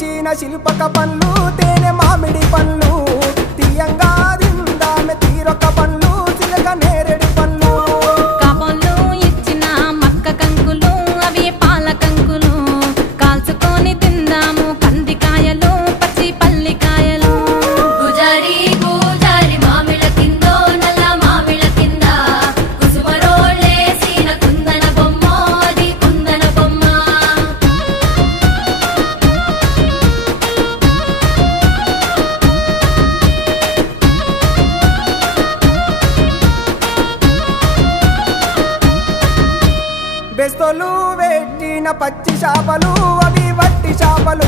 ఇచ్చిన శిల్పక పండ్లు తేనె మామిడి పండ్లు తీయంగా దిందామె తీరొక పండ్లు చిలక నేరేడు పండ్లు కాబోళ్ళు ఇచ్చిన మక్క కంకులు అవి పాల కంకులు కాల్చుకొని తిందాము కందికాయలు పచ్చి పల్లికాయలు గుజారి గుజారి మామిళ్ళ కిందో నల్ల మామిళ్ళ కింద కుసుమరోళ్ళేసిన కుందన బొమ్మ అది కుందన బొమ్మ బెస్తలు పెట్టిన పచ్చి చేపలు అవి వట్టి చేపలు